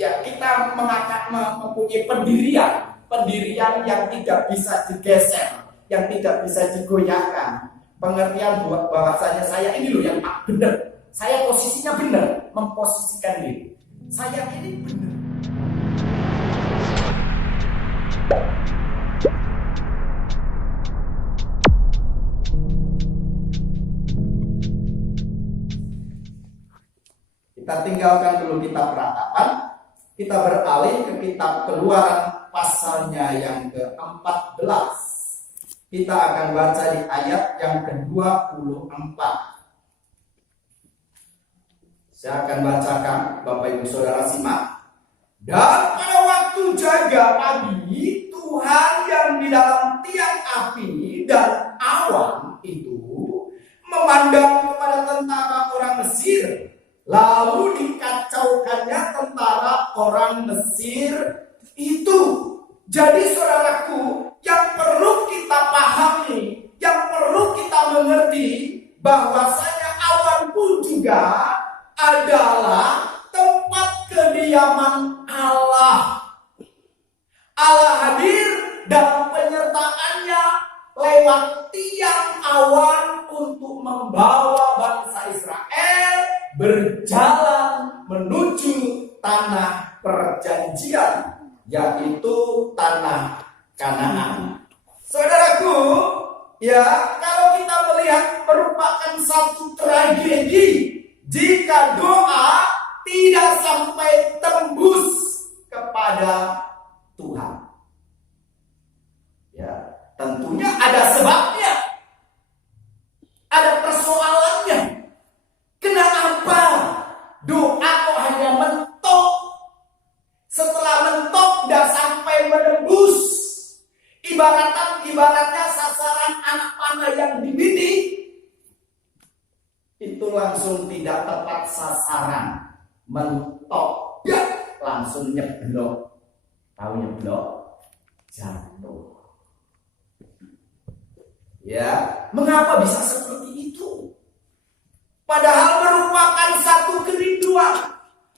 ya kita mempunyai pendirian yang tidak bisa digeser, yang tidak bisa digoyahkan. Pengertian bahwasanya saya ini loh yang benar, saya posisinya benar, memposisikan diri, saya ini benar. Kita tinggalkan dulu kitab Ratapan, kita beralih ke kitab Keluaran pasalnya yang ke-14. Kita akan baca di ayat yang ke-24. Saya akan bacakan, Bapak Ibu Saudara simak. Dan pada waktu jaga pagi, Tuhan yang di dalam tiang api dan awan itu memandang kepada tentara orang Mesir. Lalu dikacaukannya tentara orang Mesir itu. Jadi saudaraku, yang perlu kita pahami, yang perlu kita mengerti, bahwasanya awan pun juga adalah tempat kediaman Allah. Allah hadir dalam penyertaannya lewat tiang awan untuk membawa bangsa Israel berjalan menuju tanah perjanjian, yaitu tanah Kanaan. Saudaraku, ya, kalau kita melihat merupakan satu tragedi jika doa tidak sampai tembus kepada Tuhan. Ya, tentunya ada sebabnya. Ada persoalannya. Kenapa doa kok hanya mentok? Setelah mentok tidak sampai menembus. Ibaratnya sasaran anak panah yang dibidik itu langsung tidak tepat sasaran, mentok, ya, langsung nyeblok. Tahu nyeblok? Jatuh. Ya, mengapa bisa seperti itu? Padahal merupakan satu kerinduan,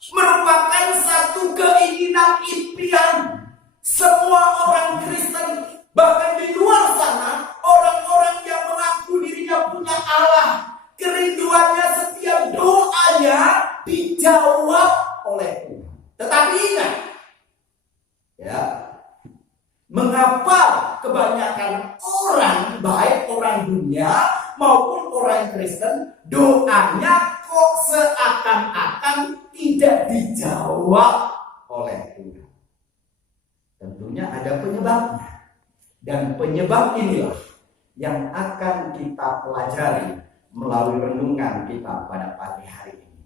merupakan satu keinginan impian semua orang Kristen, bahkan di luar sana orang-orang yang mengaku dirinya punya Allah, kerinduannya setiap doanya dijawab oleh Tuhan. Tetapi ingat, ya, mengapa kebanyakan orang, baik orang dunia maupun orang Kristen, doanya kok seakan-akan tidak dijawab oleh Tuhan? Tentunya ada penyebabnya. Dan penyebab inilah yang akan kita pelajari melalui renungan kita pada pagi hari ini.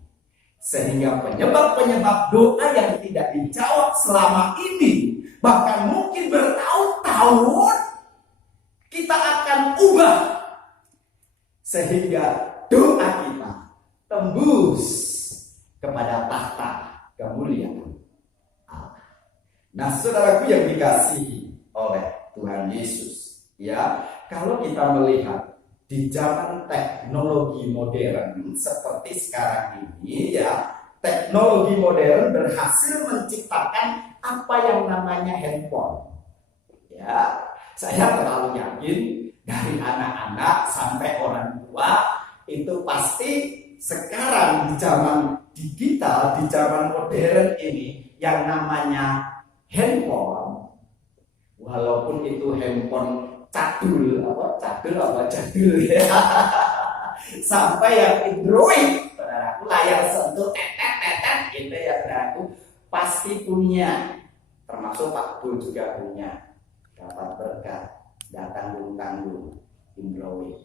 Sehingga penyebab-penyebab doa yang tidak dijawab selama ini, bahkan mungkin bertahun-tahun, kita akan ubah. Sehingga doa kita tembus kepada tahta kemuliaan Allah. Nah, saudaraku yang dikasihi oleh Tuhan Yesus, ya, kalau kita melihat di zaman teknologi modern seperti sekarang ini, ya, teknologi modern berhasil menciptakan apa yang namanya handphone. Ya, saya terlalu yakin dari anak-anak sampai orang tua itu pasti sekarang di zaman digital, di zaman modern ini yang namanya handphone, walaupun itu handphone jadul ya, sampai yang Android, saudaraku, layar sentuh gitu ya, saudaraku, pasti punya, termasuk Pak Bu juga punya, dapat berkat, tanggung Android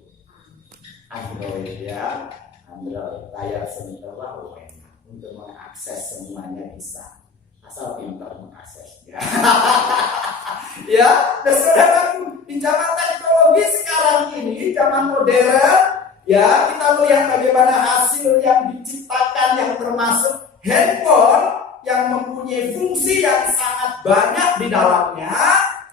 ya, Android layar sentuh, enak untuk mengakses semuanya bisa. Asal pintar mengaksesnya. Ya, dan saudaraku, di zaman teknologi sekarang ini, zaman modern, ya, kita melihat bagaimana hasil yang diciptakan yang termasuk handphone yang mempunyai fungsi yang sangat banyak di dalamnya,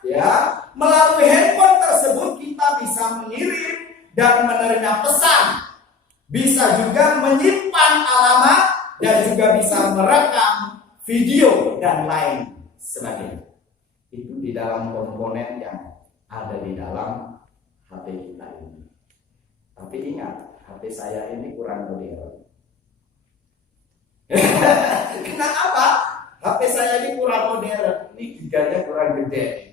ya. Melalui handphone tersebut kita bisa mengirim dan menerima pesan, bisa juga menyimpan alamat dan juga bisa merekam video, dan lain sebagainya. Itu di dalam komponen yang ada di dalam HP kita ini. Tapi ingat, HP saya ini kurang modern. Kenapa? HP saya ini kurang modern. Ini giganya kurang gede.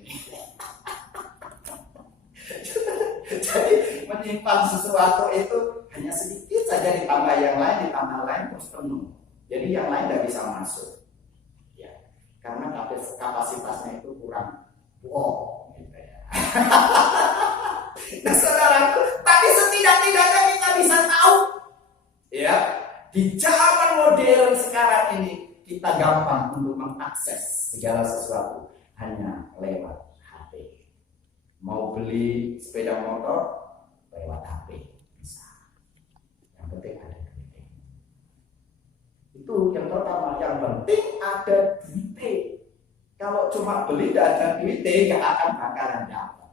Jadi menyimpan sesuatu itu hanya sedikit saja, ditambah yang lain, ditambah lain terus penuh. Jadi yang lain tidak bisa masuk. Ya, karena kapasitasnya itu kurang wow, gitu ya. Nah, saudaraku, tapi setidak-tidaknya kita bisa tahu, ya, di zaman modern sekarang ini kita gampang untuk mengakses segala sesuatu hanya lewat HP. Mau beli sepeda motor lewat HP bisa. Yang penting ada duit. Itu yang pertama. Yang penting ada duit. Kalau cuma beli dan ada duit, nggak akan bakalan dapat.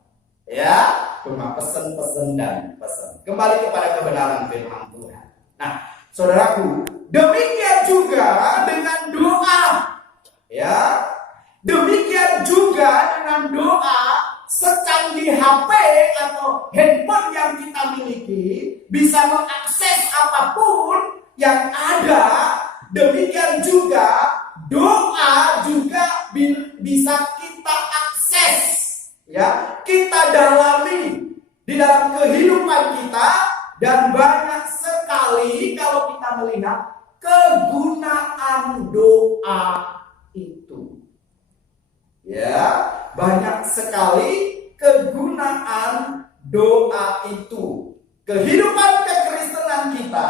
Ya, cuma pesen dan pesen. Kembali kepada kebenaran firman Tuhan. Nah, saudaraku, demikian juga dengan doa. Ya, demikian juga dengan doa. Secanggih HP atau handphone yang kita miliki bisa mengakses apapun yang ada. Demikian juga doa juga bisa kita akses, ya, kita dalami di dalam kehidupan kita, dan banyak sekali kalau kita melihat kegunaan doa itu. Ya, banyak sekali kegunaan doa itu. Kehidupan kekristenan kita,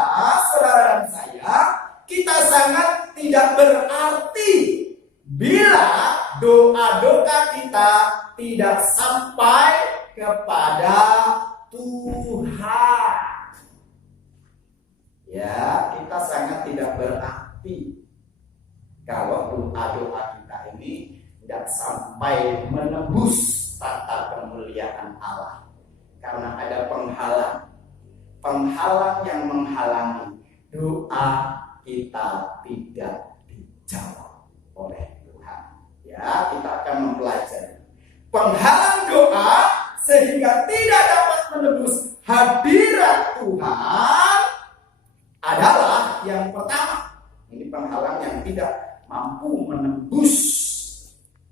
saudara dan saya, kita sangat tidak berarti bila doa-doa kita tidak sampai kepada Tuhan. Ya, kita sangat tidak berarti kalau doa-doa kita ini tidak sampai menembus tata kemuliaan Allah. Karena ada penghalang yang menghalangi doa kita tidak dijawab oleh Tuhan. Ya, kita akan mempelajari penghalang doa sehingga tidak dapat menembus hadirat Tuhan adalah yang pertama. Ini penghalang yang tidak mampu menembus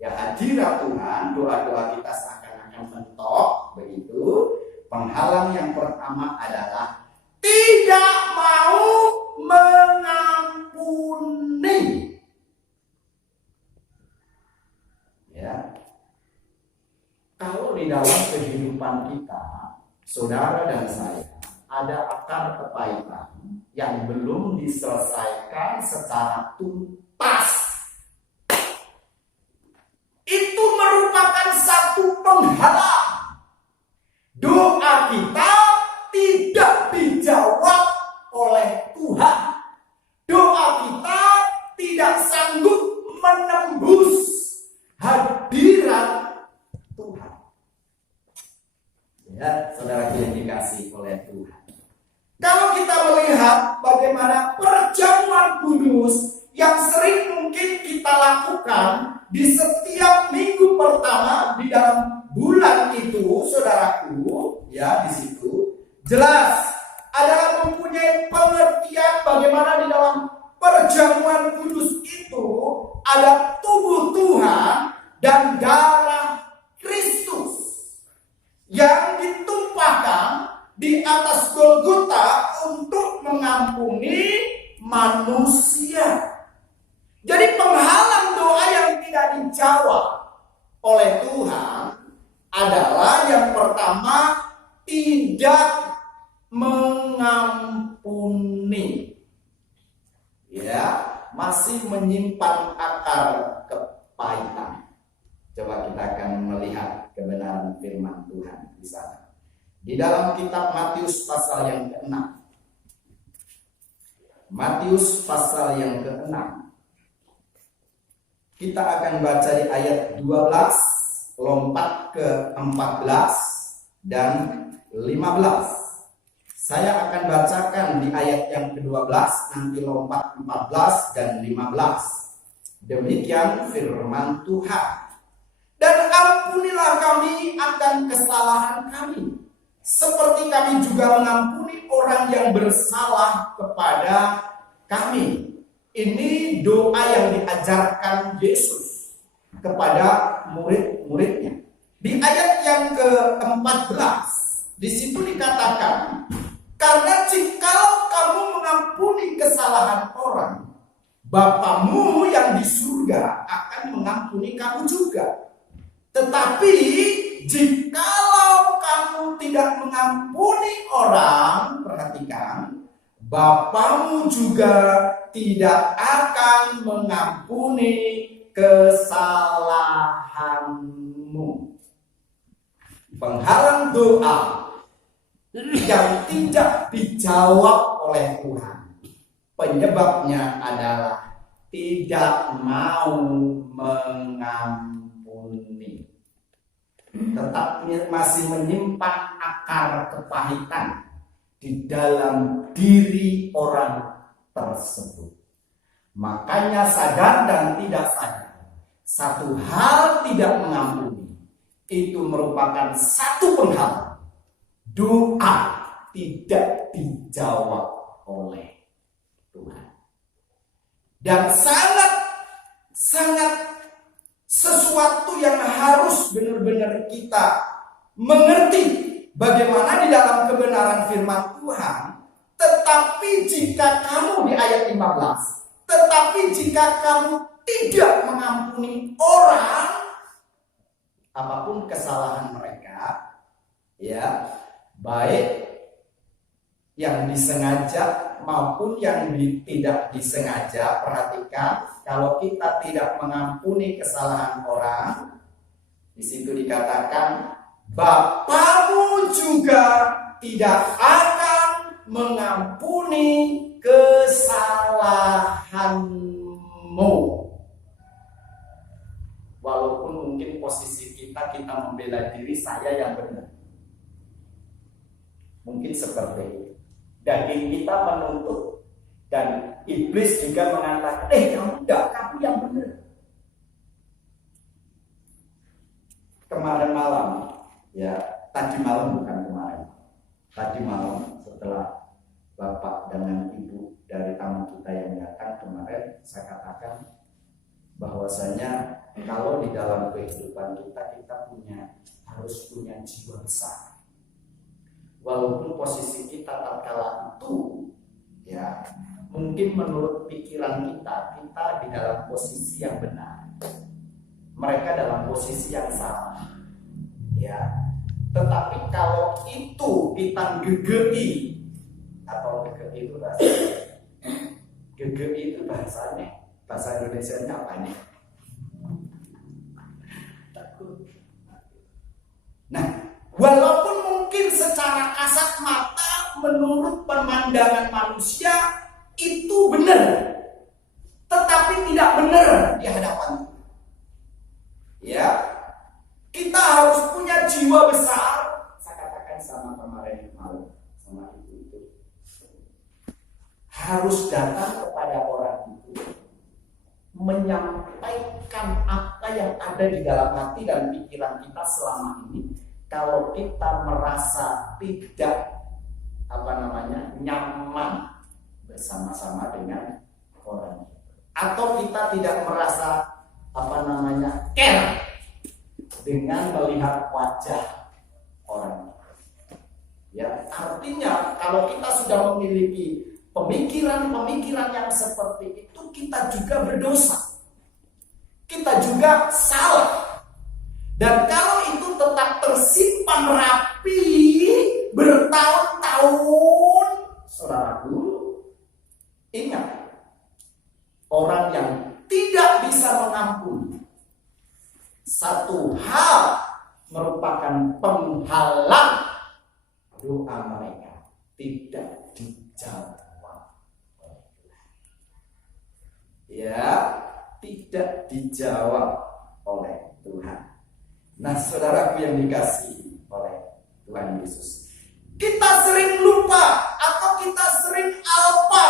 ya hadirat Tuhan, doa-doa kita seakan-akan mentok, begitu. Penghalang yang pertama adalah tidak mau mengampuni. Ya. Kalau di dalam kehidupan kita, saudara dan saya, ada akar kepahitan yang belum diselesaikan secara tuntas. Itu merupakan satu penghalang. Doa kita tidak dijawab oleh Tuhan. Doa kita tidak sanggup menembus hadirat Tuhan. Ya, saudara yang dikasihi oleh Tuhan. Kalau kita melihat bagaimana perjamuan kudus yang sering mungkin kita lakukan di setiap minggu pertama di dalam bulan itu, saudaraku, ya, di situ jelas adalah mempunyai pengertian bagaimana di dalam perjamuan kudus itu ada tubuh Tuhan dan darah Kristus yang ditumpahkan di atas Golgota untuk mengampuni manusia. Jadi penghalang doa yang tidak dijawab oleh Tuhan adalah yang pertama, tidak mengampuni. Ya, masih menyimpan akar kepahitan. Coba kita akan melihat kebenaran firman Tuhan di sana. Di dalam kitab Matius pasal yang ke-6. Matius pasal yang ke-6. Kita akan baca di ayat 12, lompat ke 14 dan 15. Saya akan bacakan di ayat yang ke-12, nanti lompat 14 dan 15. Demikian firman Tuhan. Dan ampunilah kami akan kesalahan kami, seperti kami juga mengampuni orang yang bersalah kepada kami. Ini doa yang diajarkan Yesus kepada murid-muridnya. Di ayat yang ke-14, di situ dikatakan, karena jikalau kamu mengampuni kesalahan orang, Bapamu yang di surga akan mengampuni kamu juga. Tetapi jikalau kamu tidak mengampuni orang, perhatikan, Bapamu juga tidak akan mengampuni kesalahanmu. Penghalang doa yang tidak dijawab oleh Tuhan, penyebabnya adalah tidak mau mengampuni. Tetap masih menyimpan akar kepahitan di dalam diri orang tersebut. Makanya sadar dan tidak sadar, satu hal tidak mengampuni itu merupakan satu penghalang. Doa tidak dijawab oleh Tuhan. Dan sangat sesuatu yang harus benar-benar kita mengerti bagaimana di dalam kebenaran firman Tuhan. Tetapi jika kamu di ayat 15, tetapi jika kamu tidak mengampuni orang apapun kesalahan mereka, ya, baik yang disengaja maupun yang tidak disengaja, perhatikan, kalau kita tidak mengampuni kesalahan orang, di situ dikatakan Bapamu juga tidak akan mengampuni kesalahanmu. Walaupun mungkin posisi kita membela diri, saya yang benar. Mungkin seperti itu. Daging kita menuntut, dan iblis juga mengatakan, kamu yang benar. Kemarin malam, ya tadi malam bukan kemarin. Tadi malam setelah Bapak dengan Ibu dari tamu kita yang datang kemarin, saya katakan bahwasanya kalau di dalam kehidupan kita harus punya jiwa besar. Walaupun posisi kita tatkala itu, ya mungkin menurut pikiran kita di dalam posisi yang benar, mereka dalam posisi yang salah, ya. Tetapi kalau itu kita gegei, atau gegei itu bahasanya, bahasa Indonesianya apa nih? Nah, walaupun mungkin secara kasat mata menurut pemandangan manusia itu benar, tetapi tidak benar di hadapan Tuhan. Ya, kita harus punya jiwa besar. Saya katakan sama kemarin malam sama itu harus datang kepada orang itu, menyampaikan apa yang ada di dalam hati dan pikiran kita selama ini. Kalau kita merasa tidak nyaman bersama-sama dengan orang, atau kita tidak merasa care dengan melihat wajah orang, ya artinya kalau kita sudah memiliki pemikiran-pemikiran yang seperti itu, kita juga berdosa, kita juga salah. Dan kalau itu tetap tersimpan rapi bertahun-tahun, saudaraku, ingat, orang yang tidak bisa mengampuni satu hal merupakan penghalang doa mereka tidak dijawab. Ya, tidak dijawab oleh Tuhan. Nah, saudaraku yang dikasihi oleh Tuhan Yesus, kita sering lupa atau kita sering alpa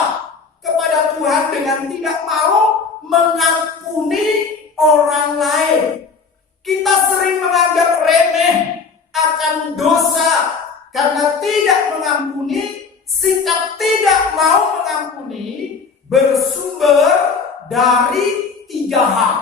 kepada Tuhan dengan tidak mau mengampuni orang lain. Kita sering menganggap remeh akan dosa karena tidak mengampuni. Sikap tidak mau mengampuni bersumber dari 3 hal.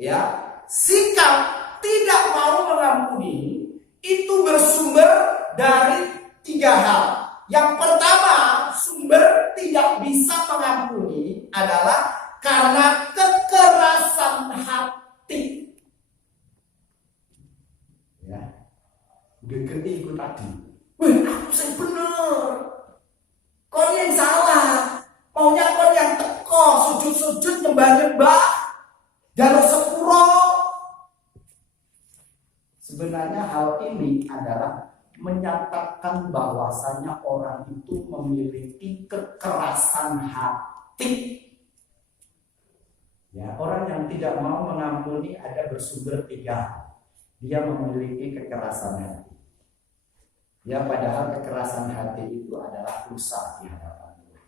Ya, sikap tidak mau mengampuni itu bersumber dari 3 hal. Yang pertama, sumber tidak bisa mengampuni adalah karena kekerasan hati. Ya, udah ikut tadi. Wih, aku sih bener. Kau yang salah. Maunya kau yang teko, sujud-sujud, nyembah-nyembah, jalur sepuro. Sebenarnya hal ini adalah menyatakan bahwasannya orang itu memiliki kekerasan hati. Ya, orang yang tidak mau mengampuni ada bersumber 3. Dia memiliki kekerasan hati. Ya, padahal kekerasan hati itu adalah rusak di hadapan Tuhan.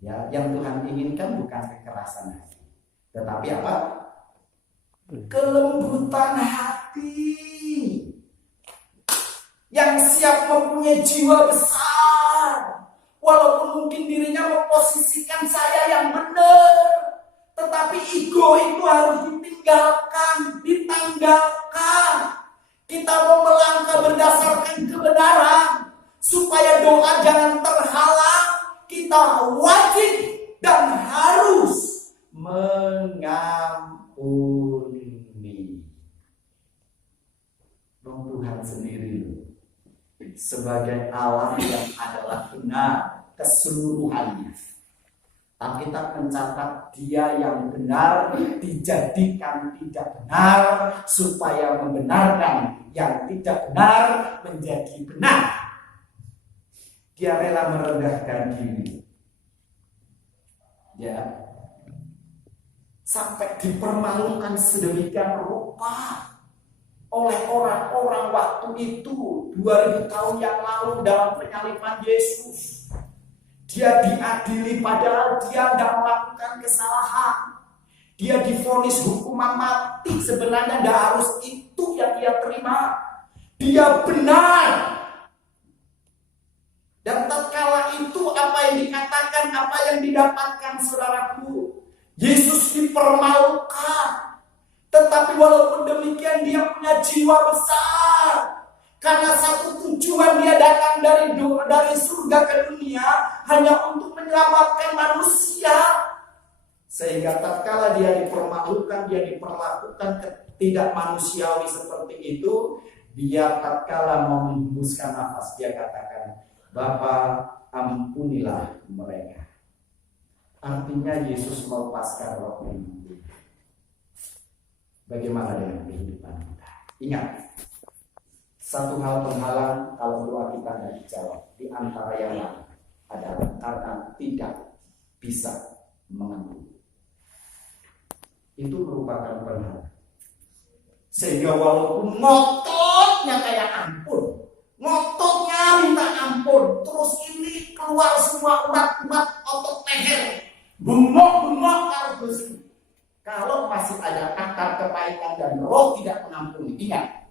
Ya, yang Tuhan inginkan bukan kekerasan hati, tetapi apa? Kelembutan hati. Yang siap mempunyai jiwa besar. Walaupun mungkin dirinya memposisikan saya yang benar, tetapi ego itu harus ditanggalkan. Kita mau melangkah berdasarkan kebenaran supaya doa jangan terhalang. Kita wajib dan harus mengampuni. Tuhan sendiri sebagai Allah yang adalah benar keseluruhannya. Alkitab mencatat dia yang benar dijadikan tidak benar supaya membenarkan yang tidak benar menjadi benar. Dia rela merendahkan diri. Ya. Sampai dipermalukan sedemikian rupa oleh orang-orang waktu itu 2000 tahun yang lalu dalam penyaliban Yesus. Dia diadili padahal dia tidak melakukan kesalahan. Dia divonis hukuman mati, sebenarnya tidak harus itu yang dia terima. Dia benar. Dan tatkala itu apa yang dikatakan, apa yang didapatkan saudaraku? Yesus dipermalukan. Tetapi walaupun demikian dia punya jiwa besar. Karena satu tujuan dia datang dari surga ke dunia hanya untuk menyelamatkan manusia. Sehingga tatkala dia dipermalukan, dia diperlakukan tidak manusiawi seperti itu, dia tatkala mau menghembuskan nafas, dia katakan, Bapa, ampunilah mereka. Artinya Yesus melepaskan roh ini. Bagaimana dengan kehidupan kita? Ingat, satu hal penghalang kalau doa kita tidak dijawab di antara yang lain adalah karena tidak bisa mengampuni. Itu merupakan penghalang. Sehingga walaupun ngototnya kayak ampun, ngototnya minta ampun, terus ini keluar semua urat-urat otot leher, bengok-bengok harus. Kalau masih ada akar kepahitan dan roh tidak mengampuni, ingat.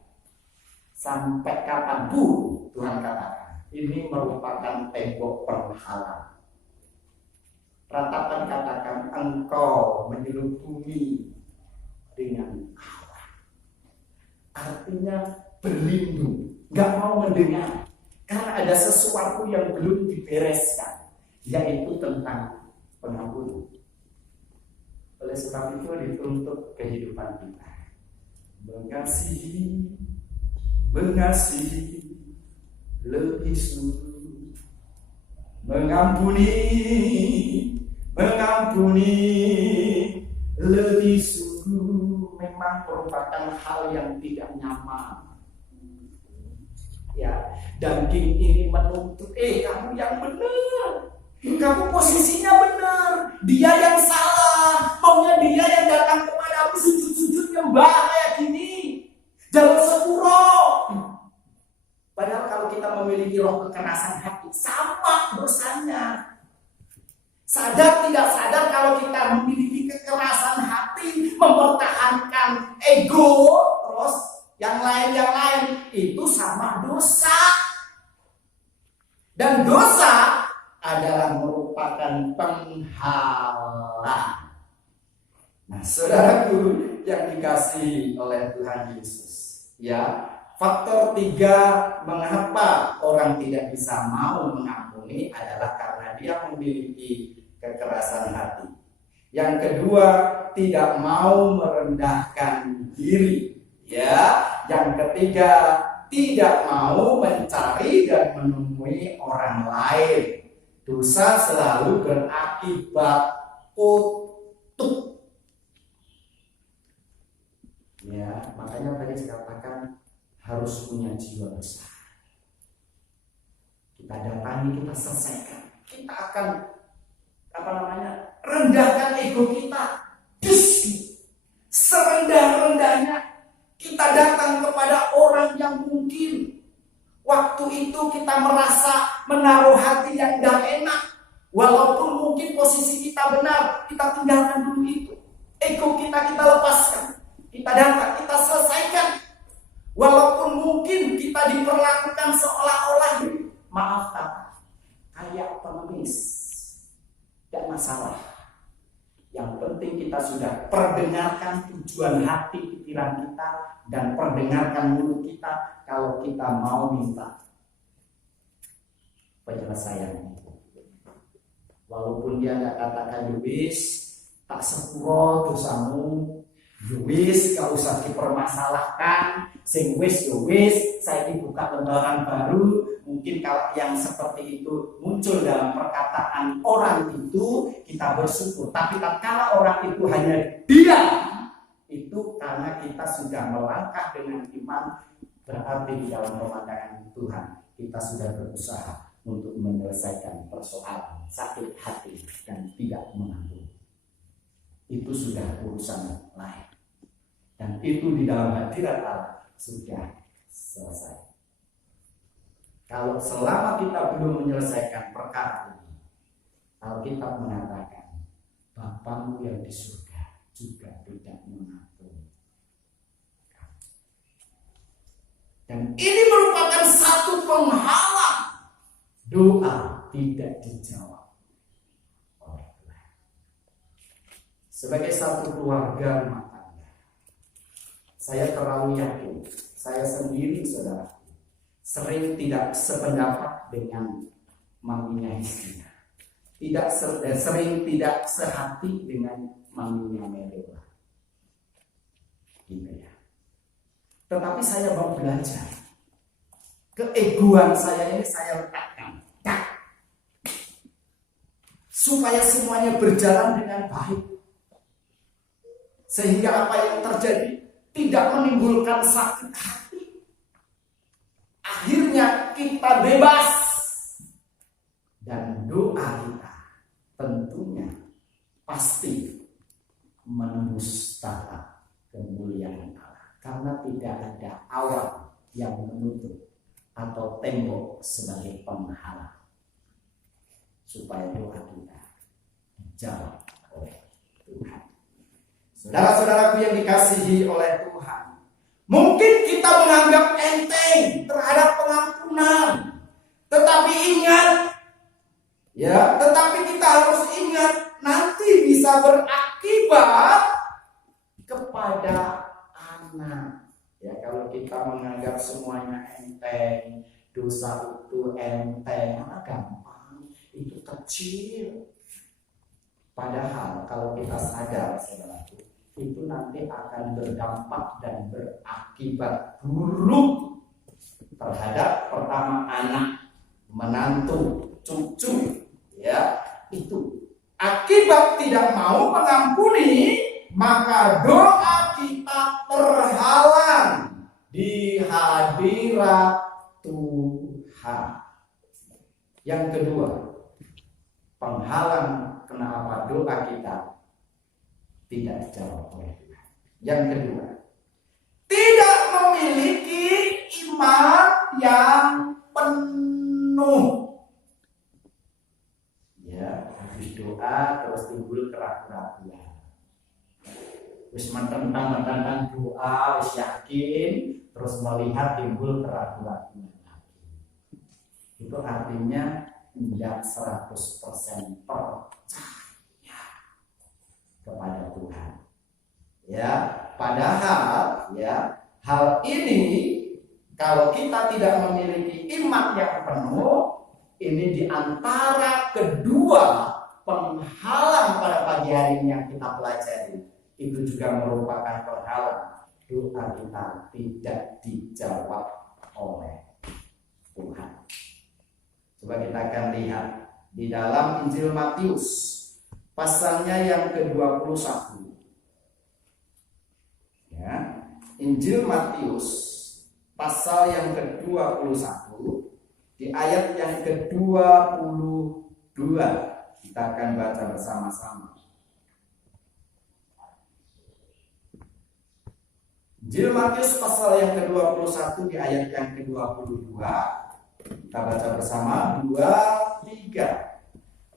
Sampai kapan pun Tuhan katakan ini merupakan tembok penghalang. Ratapan katakan engkau menyeluruh bumi dengan Allah. Artinya berlindung, gak mau mendengar karena ada sesuatu yang belum dibereskan, yaitu tentang pengampunan. Oleh sebab itu dituntut kehidupan kita mengasihi lebih sungguh, mengampuni lebih sungguh. Memang merupakan hal yang tidak nyaman. Ya, daging ini menuntut, kamu yang benar, kamu posisinya benar, dia yang salah, maunya dia yang datang kepadamu sujud-sujud nyembah kayak gini, jalur sepuro. Padahal kalau kita memiliki roh kekerasan hati, sama dosanya. Sadar tidak sadar kalau kita memiliki mempertahankan ego, terus yang lain itu sama dosa. Dan dosa adalah merupakan penghalang. Nah, saudaraku yang dikasihi oleh Tuhan Yesus, ya, faktor 3 mengapa orang tidak bisa mau mengampuni adalah karena dia memiliki kekerasan hati. Yang kedua, tidak mau merendahkan diri, ya. Yang ketiga, tidak mau mencari dan menemui orang lain. Dosa selalu berakibat kutuk. Ya, makanya tadi saya katakan harus punya jiwa besar. Kita datangi, kita selesaikan. Kita akan rendahkan ego kita. Serendah-rendahnya kita datang kepada orang yang mungkin waktu itu kita merasa menaruh hati yang tidak enak. Walaupun mungkin posisi kita benar, kita tinggalkan dulu itu. Ego kita lepaskan. Kita datang, kita selesaikan. Walaupun mungkin kita diperlakukan seolah-olah, maaf kata, kayak pengemis. Tidak masalah. Yang penting kita sudah perdengarkan tujuan hati pikiran kita dan perdengarkan mulut kita kalau kita mau minta penyelesaian. Walaupun dia nggak katakan wis tak sepuro dosamu, wis gak usah dipermasalahkan, sing wis yo wis, saya dibuka lembaran baru. Mungkin kalau yang seperti itu muncul dalam perkataan orang itu, kita bersyukur. Tapi kalau orang itu hanya diam, itu karena kita sudah melangkah dengan iman, berarti di dalam pemandangan Tuhan kita sudah berusaha untuk menyelesaikan persoalan sakit hati dan tidak mengampuni. Itu sudah urusan lain. Dan itu di dalam hadirat Allah sudah selesai. Kalau selama kita belum menyelesaikan perkara ini, Alkitab mengatakan Bapamu yang di surga juga tidak mengampuni. Dan ini merupakan satu penghalang doa tidak dijawab oleh Tuhan. Sebagai satu keluarga rumah tangga, saya terlalu yakin, saya sendiri saudara, sering tidak sependapat dengan maminya istrinya. Sering tidak sehati dengan maminya Medewa. Gitu ya. Tetapi saya mau belajar. Keegoan saya ini saya letakkan. Supaya semuanya berjalan dengan baik. Sehingga apa yang terjadi tidak menimbulkan sakit hati. Akhirnya kita bebas. Dan doa kita tentunya pasti menembus tata kemuliaan Allah. Karena tidak ada awan yang menutup atau tembok sebagai penghalang. Supaya doa kita dijawab oleh Tuhan. Saudara-saudaraku yang dikasihi oleh Tuhan, mungkin kita menganggap enteng terhadap pengampunan, tetapi kita harus ingat nanti bisa berakibat kepada anak. Ya, kalau kita menganggap semuanya enteng, dosa itu enteng, gampang, itu kecil. Padahal kalau kita sadar, saudaraku, itu nanti akan berdampak dan berakibat buruk terhadap pertama anak, menantu, cucu, ya. Itu akibat tidak mau mengampuni, maka doa kita terhalang di hadirat Tuhan. Yang kedua, penghalang kenapa doa kita tidak dijawab oleh Tuhan. Yang kedua, tidak memiliki iman yang penuh. Ya, habis doa terus timbul keraguan. wis mententang doa, wis yakin, terus melihat timbul keraguan. Itu artinya tidak 100% percaya kepada Tuhan. Ya, padahal ya hal ini kalau kita tidak memiliki iman yang penuh, ini diantara kedua penghalang pada pagi hari ini yang kita pelajari. Itu juga merupakan penghalang doa kita tidak dijawab oleh Tuhan. Coba kita akan lihat di dalam Injil Matius pasalnya yang ke-21. Ya, Injil Matius pasal yang ke-21 di ayat yang ke-22. Kita akan baca bersama-sama. Injil Matius pasal yang ke-21 di ayat yang ke-22. Kita baca bersama 2, 3.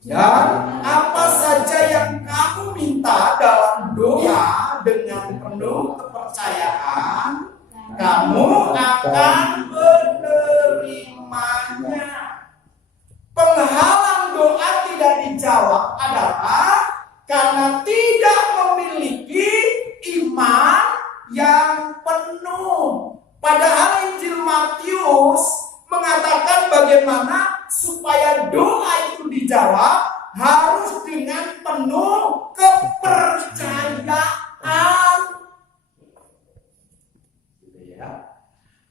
Dan apa saja yang kamu minta dalam doa dengan penuh kepercayaan, kamu akan menerimanya. Penghalang doa tidak dijawab adalah karena tidak memiliki iman yang penuh. Padahal Injil Matius mengatakan bagaimana supaya doa itu dijawab harus dengan penuh kepercayaan.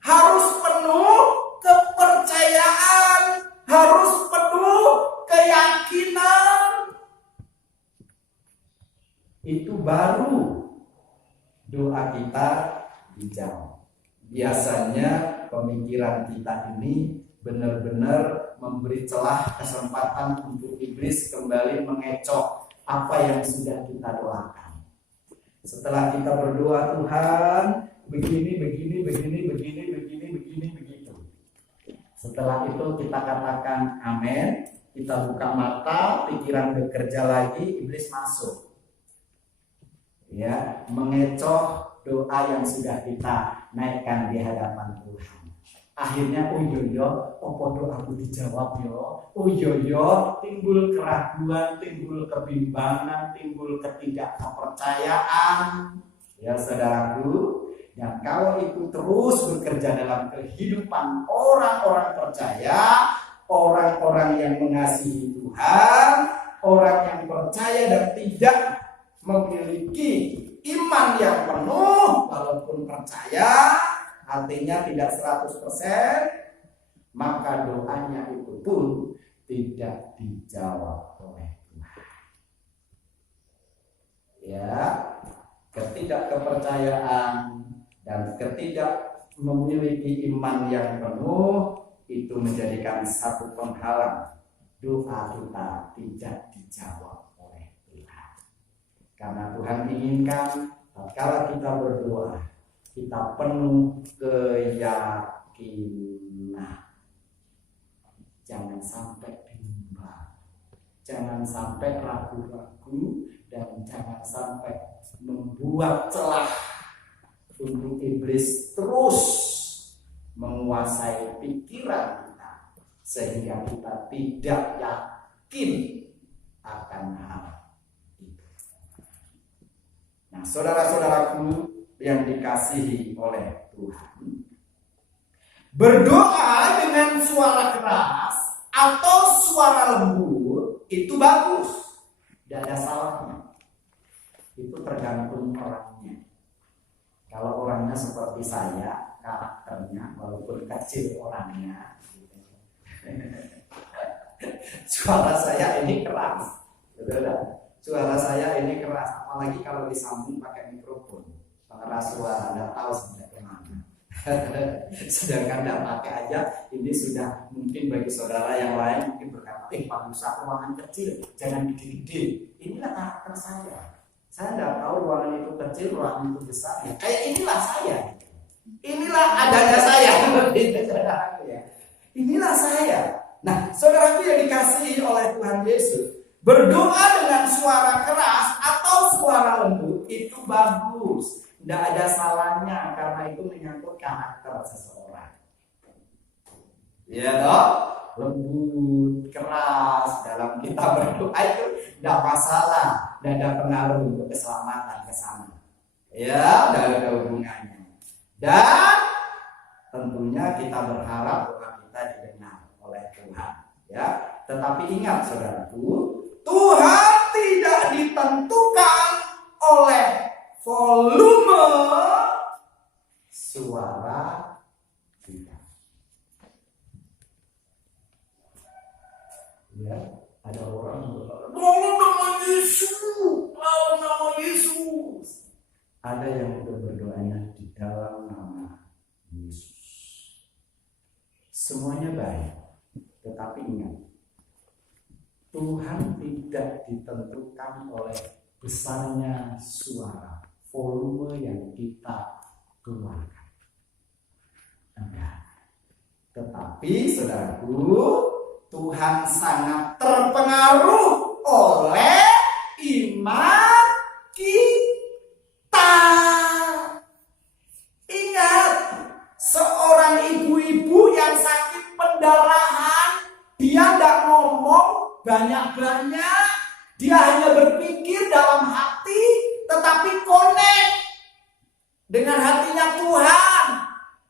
Harus penuh kepercayaan, harus penuh keyakinan. Itu baru doa kita dijawab. Biasanya pemikiran kita ini benar-benar memberi celah kesempatan untuk iblis kembali mengecoh apa yang sudah kita doakan. Setelah kita berdoa, Tuhan begini, begitu. Setelah itu kita katakan amin, kita buka mata, pikiran bekerja lagi, iblis masuk. Ya, mengecoh doa yang sudah kita naikkan di hadapan Tuhan. Akhirnya apa doaku dijawab yo? Timbul keraguan, timbul kebimbangan, timbul ketidakpercayaan. Ya saudaraku, dan kalau itu terus bekerja dalam kehidupan orang-orang percaya, orang-orang yang mengasihi Tuhan, orang yang percaya dan tidak memiliki iman yang penuh, walaupun percaya, artinya tidak 100%, maka doanya itu pun tidak dijawab oleh Tuhan. Ya, ketidakkepercayaan dan ketidak memiliki iman yang penuh itu menjadikan satu penghalang doa kita tidak dijawab oleh Tuhan. Karena Tuhan inginkan kalau kita berdoa kita penuh keyakinan. Jangan sampai bimbang, jangan sampai ragu-ragu, dan jangan sampai membuat celah untuk iblis terus menguasai pikiran kita sehingga kita tidak yakin akan hal itu. Nah, saudara-saudaraku yang dikasihi oleh Tuhan, berdoa dengan suara keras atau suara lembut itu bagus, tidak ada salahnya. Itu tergantung orangnya. Kalau orangnya seperti saya, karakternya walaupun kecil orangnya, suara saya ini keras, betul tak? Suara saya ini keras, apalagi kalau disambung pakai mikrofon. Pengeras suara, nggak tahu sampai kemana. Sedangkan nggak pakai aja, ini sudah mungkin bagi saudara yang lain mungkin berkata, Pak Musa ruangan kecil, jangan gede-gede. Inilah karakter saya. Saya nggak tahu ruangan itu kecil, ruangan itu besar. Ya, kayak inilah saya. Inilah adanya saya. Inilah saya. Nah, saudaraku yang dikasihi oleh Tuhan Yesus, berdoa dengan suara keras atau suara lembut itu bagus. tulus. Tidak ada salahnya karena itu menyangkut karakter seseorang. Ya toh? Lembut, keras dalam kita berdoa itu tidak masalah, tidak ada pengaruh untuk keselamatan ke sana. Ya, tidak ada hubungannya. Dan tentunya kita berharap doa kita didengar oleh Tuhan. Ya, tetapi ingat saudaraku, Tuhan tidak ditentukan oleh volume suara kita. Ya, ada orang tolong nama Yesus, tolong nama Yesus. Ada yang udah berdoanya di dalam nama Yesus. Semuanya baik, tetapi ingat, Tuhan tidak ditentukan oleh besarnya suara, volume yang kita keluarkan. Enggak. Tetapi saudaraku, Tuhan sangat terpengaruh oleh iman kita. Ingat, seorang ibu-ibu yang sakit pendarahan, dia tidak ngomong banyak-banyak, dia hanya berpikir dalam hati, tetapi connect dengan hatinya Tuhan.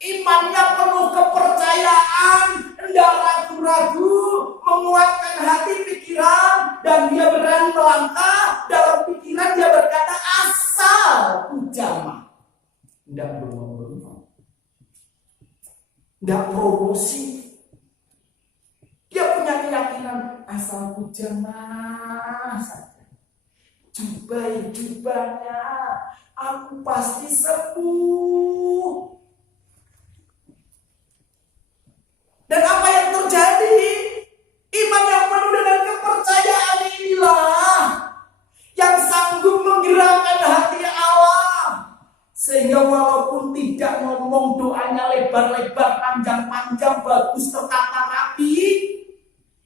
Imannya penuh kepercayaan, tidak ragu-ragu, menguatkan hati pikiran, dan dia berani melangkah. Dalam pikiran dia berkata, asal ku jamah. Tidak bengong-bengong, tidak promosi. Dia punya keyakinan, asal ku jamah saja, jubai jubahnya, aku pasti sembuh. Dan apa yang terjadi? Iman yang penuh dengan kepercayaan inilah yang sanggup menggerakkan hati Allah. Sehingga walaupun tidak ngomong doanya lebar-lebar, panjang-panjang, bagus, tertata rapi,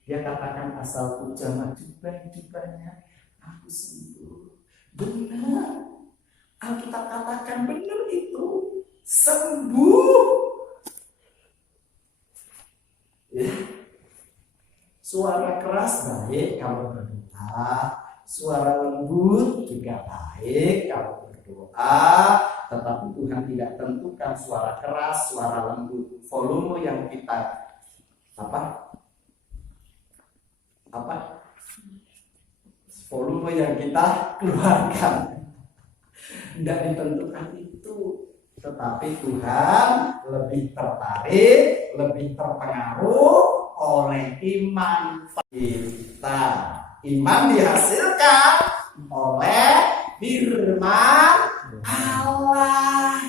dia katakan asal ku jamah jubah-jubahnya, aku sembuh. Benar. Alkitab katakan benar itu. Sembuh. Ya. Suara keras baik kalau berdoa, suara lembut juga baik kalau berdoa, tetapi Tuhan tidak tentukan suara keras, suara lembut, volume yang kita volume yang kita keluarkan tidak ditentukan itu. Tetapi Tuhan lebih tertarik, lebih terpengaruh oleh iman kita. Iman dihasilkan oleh firman Allah.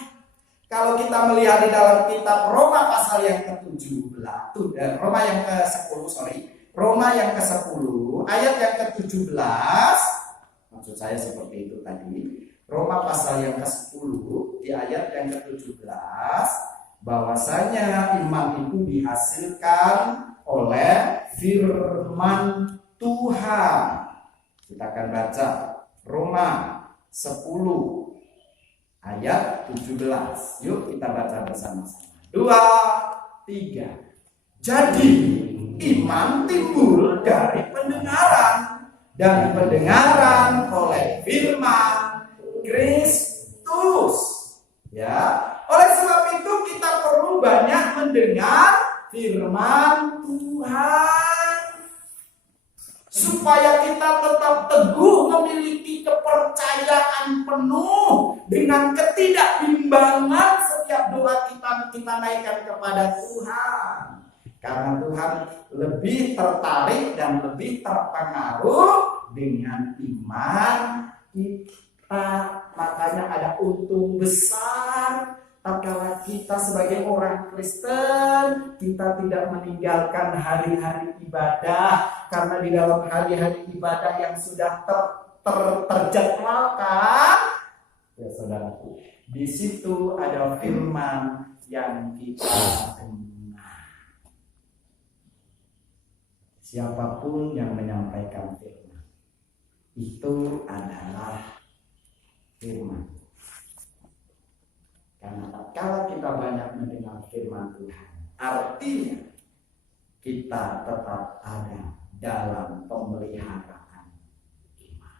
Kalau kita melihat di dalam kitab Roma pasal yang ke-17, Roma yang ke-10 ayat yang ke-17, maksud saya seperti itu tadi. Roma pasal yang ke-10 di ayat yang ke-17, bahwasanya iman itu dihasilkan oleh firman Tuhan. Kita akan baca Roma 10 ayat 17. Yuk kita baca bersama-sama. 2, 3. Jadi iman timbul dari pendengaran, dan pendengaran oleh firman Kristus. Ya, oleh sebab itu kita perlu banyak mendengar firman Tuhan supaya kita tetap teguh memiliki kepercayaan penuh dengan ketidakbimbangan setiap doa kita naikkan kepada Tuhan. Karena Tuhan lebih tertarik dan lebih terpengaruh dengan iman kita. Makanya ada untung besar tatkala kita sebagai orang Kristen, kita tidak meninggalkan hari-hari ibadah, karena di dalam hari-hari ibadah yang sudah terjadwalkan, ya saudaraku, di situ ada firman yang kita dengar. Siapapun yang menyampaikan firman, itu adalah firman. kalau kita banyak mendengar firman Tuhan, artinya kita tetap ada dalam pemeliharaan iman.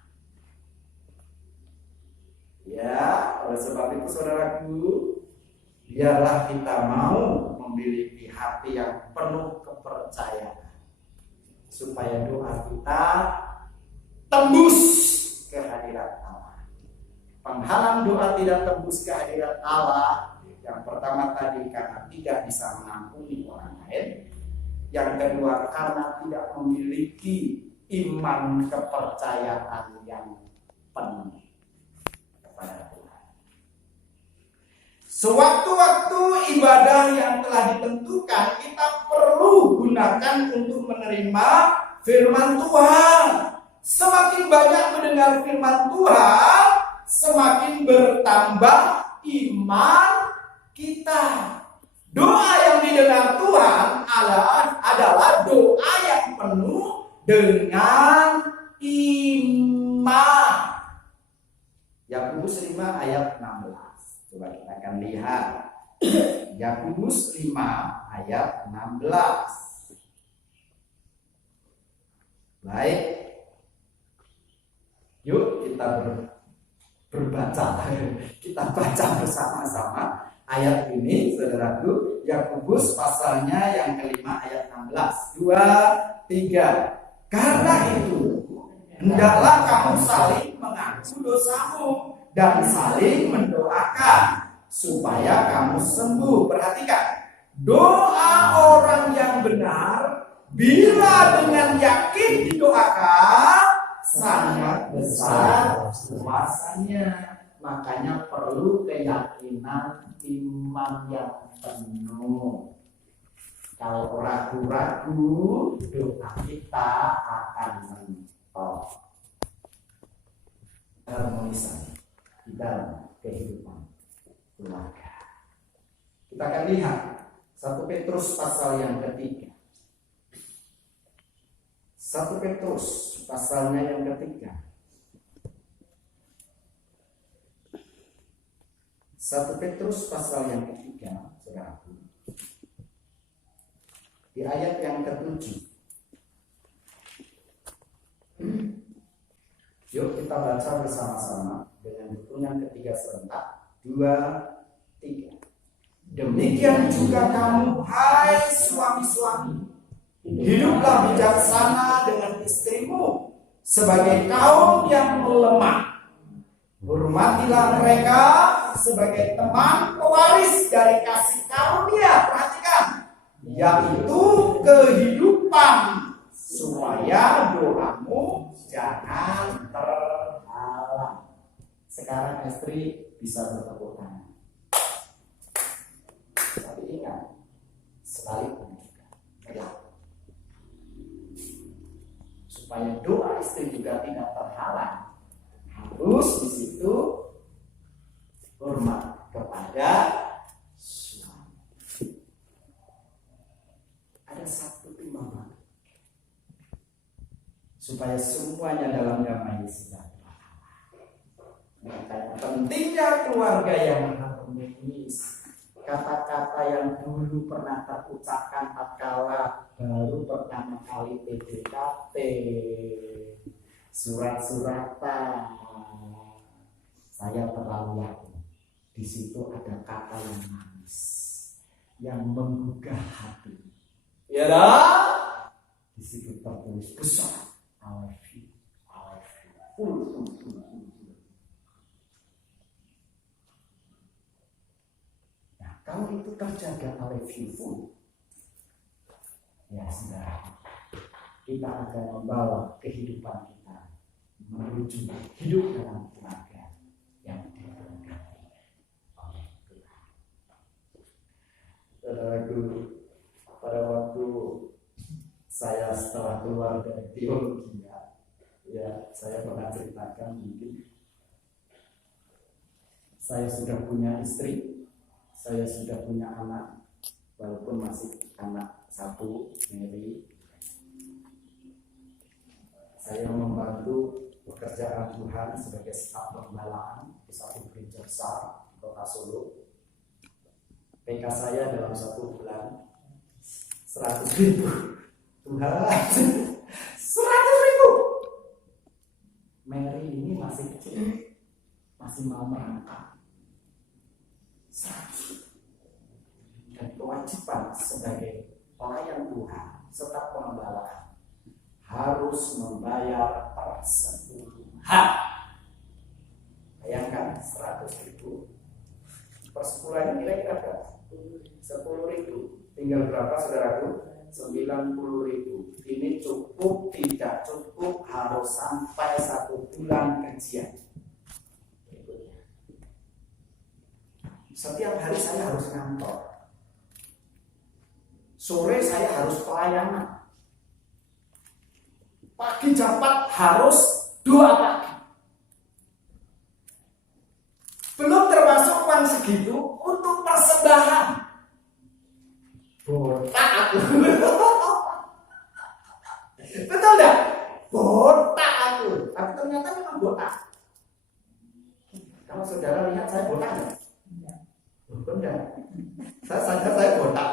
Ya, oleh sebab itu saudaraku, biarlah kita mau memiliki hati yang penuh kepercayaan, supaya doa kita tembus ke hadirat Allah. Penghalang doa tidak tembus ke hadirat Allah, yang pertama tadi karena tidak bisa mengampuni orang lain, yang kedua karena tidak memiliki iman kepercayaan yang penuh kepada Tuhan. Sewaktu-waktu ibadah yang telah ditentukan, kita perlu gunakan untuk menerima firman Tuhan. Semakin banyak mendengar firman Tuhan, semakin bertambah iman kita. Doa yang didengar Tuhan adalah doa yang penuh dengan iman. Yakobus 5 ayat 16. Coba kita akan lihat. Yakobus 5 ayat 16. Baik. Yuk kita berbaca. Kita baca bersama-sama ayat ini, saudaraku. Yakobus pasalnya yang kelima ayat 16. 2, 3. Karena itu hendaklah kamu saling mengaku dosamu dan saling mendoakan supaya kamu sembuh. Perhatikan, doa orang yang benar bila dengan yakin didoakan sangat besar kuasanya. Makanya perlu keyakinan iman yang penuh. Kalau ragu-ragu, doa kita akan mentok. Harmonisasi di dalam kehidupan keluarga. Kita akan lihat 1 Petrus pasal yang ketiga. 1 Petrus pasalnya yang ketiga. 1 Petrus pasal yang ketiga, saudaraku. Di ayat yang ke-7. Yuk kita baca bersama-sama dengan hitungan ketiga serentak. 2, 3. Demikian juga kamu, hai suami-suami, hiduplah bijaksana dengan istrimu sebagai kaum yang lemah. Hormatilah mereka sebagai teman pewaris dari kasih karunia. Perhatikan, yaitu kehidupan, supaya doamu jangan terhalang. Sekarang istri bisa bertepuk tangan. Tapi ingat, sebaliknya juga berlaku. Supaya doa istri juga tidak terhalang, harus di situ hormat kepada suami. Ada satu timbangan supaya semuanya dalam damai sejahtera. Makanya pentingnya keluarga yang harmonis. Kata-kata yang dulu pernah terucapkan tatkala baru pertama kali PDKT, surat-suratan, saya terlalu yakin di situ ada kata yang manis, yang menggugah hati. Ya dah? Di situ tertulis besar, I love you, I love you. Nah, kalau itu terjaga, I love you full, ya sudah, kita akan membawa kehidupan kita menuju hidup dalam keluarga yang diberkati oleh Tuhan. Saudaraku, pada waktu saya setelah keluar dari teologi, ya saya pernah ceritakan, mungkin saya sudah punya istri, saya sudah punya anak, walaupun masih anak satu, Mary. Saya membantu pekerjaan Tuhan sebagai staf pembelaan di satu gereja besar di Kota Solo. PK saya dalam 1 bulan 100.000. Tuhan, 100.000. Mary ini masih kecil, masih mau merangkak. 100. Dan kewajiban sebagai pelayan Tuhan serta pengembalaan harus membayar persepuluhan. Bayangkan 100.000 persepuluhan kira-kira berapa? 10.000. Tinggal berapa saudaraku? 90.000. Ini cukup, tidak cukup, harus sampai 1 bulan gajian. Setiap hari saya harus ngantor. Sore saya harus pelayanan. Pagi jam 4 harus doa pagi. Belum termasuk uang segitu untuk persembahan. Botak aku. Betul enggak? Botak aku. Tapi ternyata memang botak. Kalau saudara lihat saya botak enggak? Enggak. Saya sadar saya botak.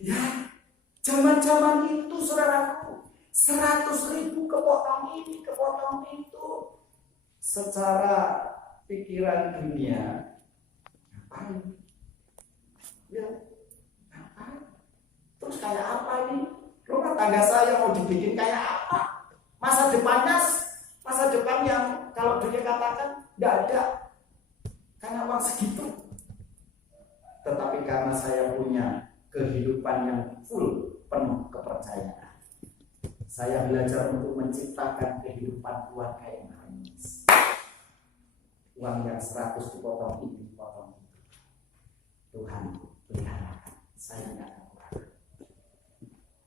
Ya, zaman-zaman itu saudaraku, 100.000 kepotong ini, kepotong itu. Secara pikiran dunia, ngapain? Ya, ngapain? Terus kayak apa ini? Rumah tangga saya mau dibikin kayak apa? Masa depan yang kalau dunia katakan nggak ada, karena uang segitu. Tetapi karena saya punya kehidupan yang full, penuh kepercayaan, saya belajar untuk menciptakan kehidupan keluarga yang harmonis. Uang yang 100 dipotong ini, dipotong itu, Tuhan peliharakan. Saya tidak akan kurang.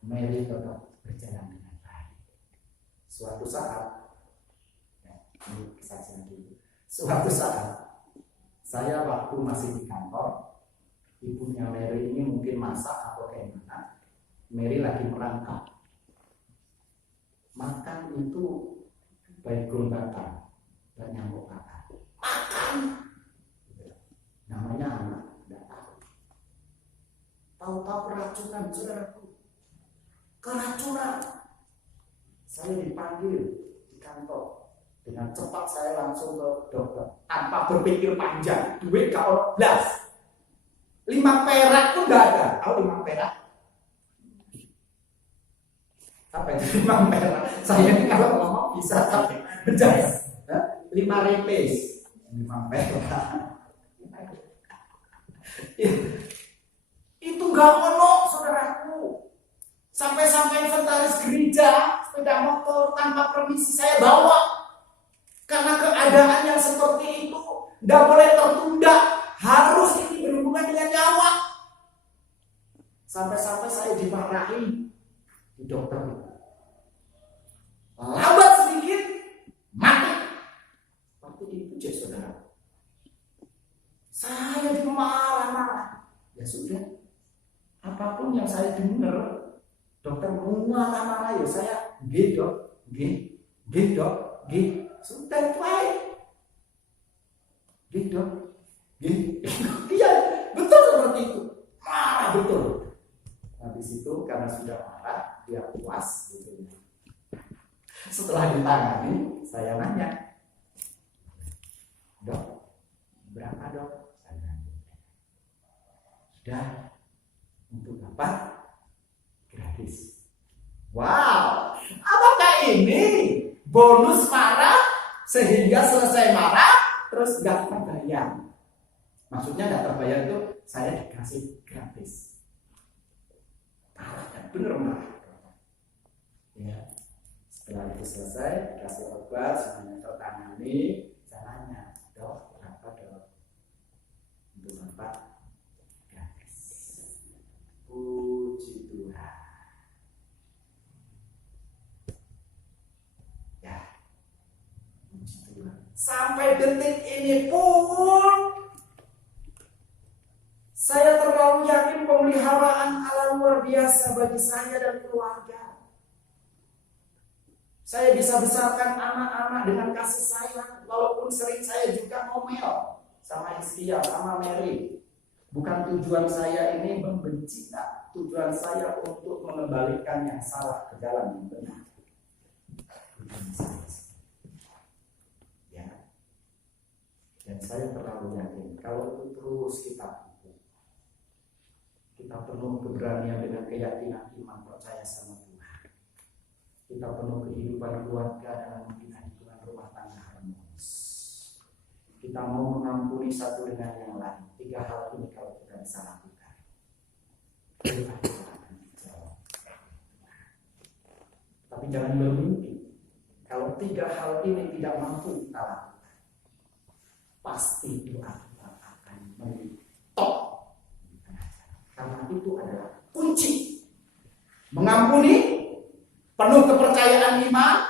Mary tetap berjalan dengan baik. Suatu saat, ini kesaksian dulu. Suatu saat, saya waktu masih di kantor, ibunya Mary ini mungkin masak atau kayak gimana. Mary lagi merangkak. Makan itu baygon bakar dan nyamuk bakar. Makan. Namanya anak, tidak tahu. Tahu-tahu keracunan, saudaraku. Keracunan. Saya dipanggil di kantor. Dengan cepat saya langsung ke dokter. Tanpa berpikir panjang. Duit kalau belas. 5 perak pun nggak ada. Tahu 5 perak? Apa itu 5 perak? Saya ini kalau ngomong bisa tapi menjelas. 5 repes. 5 perak. Itu nggak ono, saudaraku. Sampai-sampai inventaris gereja, sepeda motor tanpa permisi saya bawa. Karena keadaan yang seperti itu nggak boleh tertunda. Harus ini berhubungan dengan nyawa. Sampai-sampai saya dimarahi di dokter. Lambat sedikit, mati. Waktu itu jadi saudara. Saya dimarah-marah. Ya sudah, apapun yang saya dengar, dokter marah-marah ya saya, gitu, gitu. Sudah itu aja. Gitu. Iya, betul seperti itu. Marah betul. Habis itu karena sudah marah, dia puas gitu. Setelah ditangani, saya nanya, "Dok, berapa dok?" Saya nanya. "Sudah, untuk apa?" "Gratis." Wow, apakah ini bonus marah sehingga selesai marah terus nggak terbayar? Maksudnya nggak terbayar itu saya dikasih gratis. Marah dan bener marah. Ya, setelah itu selesai dikasih obat semuanya tertangani. Saya nanya, "Dok, berapa dok?" "Untuk apa?" "Gratis." Puji Tuhan. Ya, puji Tuhan. Sampai detik ini pun saya terlalu yakin pemeliharaan Allah luar biasa bagi saya dan keluarga. Saya bisa besarkan anak-anak dengan kasih sayang, walaupun sering saya juga ngomel. sama Hizkia, sama Mary. Bukan tujuan saya ini membenci, nah. Tujuan saya untuk mengembalikan yang salah ke jalan yang benar. Ya. Dan saya terlalu yakin kalau itu terus kita penuh keberanian dengan keyakinan iman percaya sama Tuhan. Kita penuh kehidupan keluarga dengan membina rumah tangga harmonis. Kita mau mengampuni satu dengan yang lain. 3 hal ini kalau kita bisa lakukan, Tuhan akan dijawab. Tapi jangan bermimpi kalau 3 hal ini tidak mampu kita lakukan, pasti doa kita akan mentok. Karena itu adalah kunci mengampuni, penuh kepercayaan iman,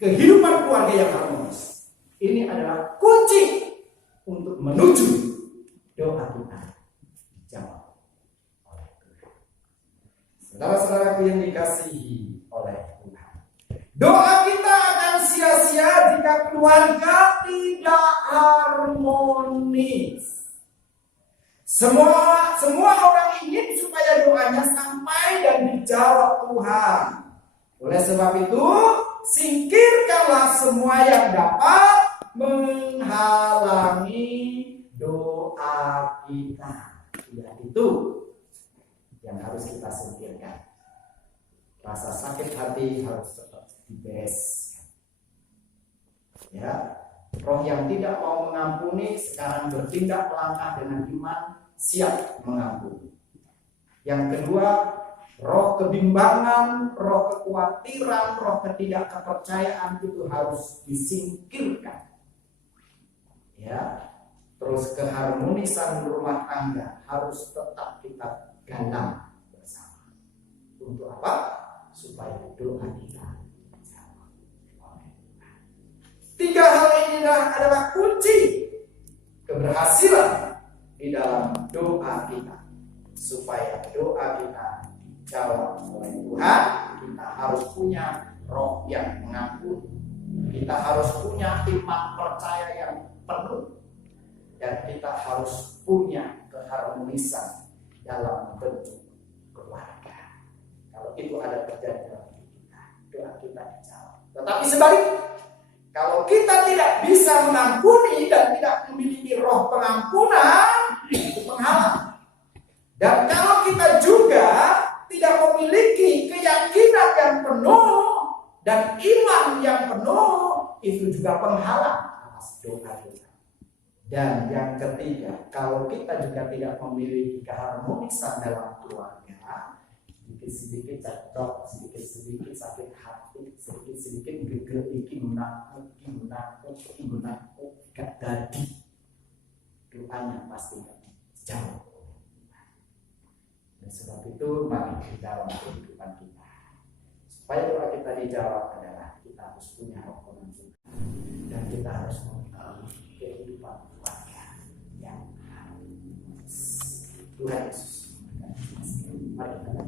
kehidupan keluarga yang harmonis. Ini adalah kunci untuk menuju doa kita dijawab oleh Tuhan. Saudara-saudaraku yang dikasihi oleh Tuhan, doa kita akan sia-sia jika keluarga tidak harmonis. Semua orang ingin supaya doanya sampai dan dijawab Tuhan. Oleh sebab itu, singkirkanlah semua yang dapat menghalangi doa kita. Ya, itu yang harus kita singkirkan. Rasa sakit hati harus tetap dibereskan. Ya, roh yang tidak mau mengampuni sekarang bertindak melangkah dengan iman, siap mengampuni. Yang kedua, roh kebimbangan, roh kekhawatiran, roh ketidakpercayaan itu harus disingkirkan. Ya, terus keharmonisan rumah tangga harus tetap kita galang bersama. Untuk apa? Supaya doa kita dijawab oleh Tuhan. 3 hal ini adalah kunci keberhasilan di dalam doa kita. Supaya doa kita dijawab oleh Tuhan, kita harus punya roh yang mengampuni. Kita harus punya iman percaya yang penuh. Dan kita harus punya keharmonisan dalam bentuk keluarga. Kalau itu ada terjadi dalam kita, doa kita dijawab. Tetapi sebaliknya, kalau kita tidak bisa mengampuni dan tidak memiliki roh pengampunan, itu penghalang. Dan kalau kita juga tidak memiliki keyakinan yang penuh dan iman yang penuh, itu juga penghalang atas doa kita. Dan yang ketiga, kalau kita juga tidak memiliki keharmonisan dalam keluarga, sedikit-sedikit cekcok, sedikit-sedikit sakit hati, sedikit-sedikit gegel, gunakuk, gak jadi, doanya pasti jauh. Dan sebab itu mari kita dalam kehidupan kita, supaya doa kita dijawab adalah kita harus punya roh pengampun dan kita harus memiliki kehidupan keluarga yang harmonis. Tuhan Yesus, mari kita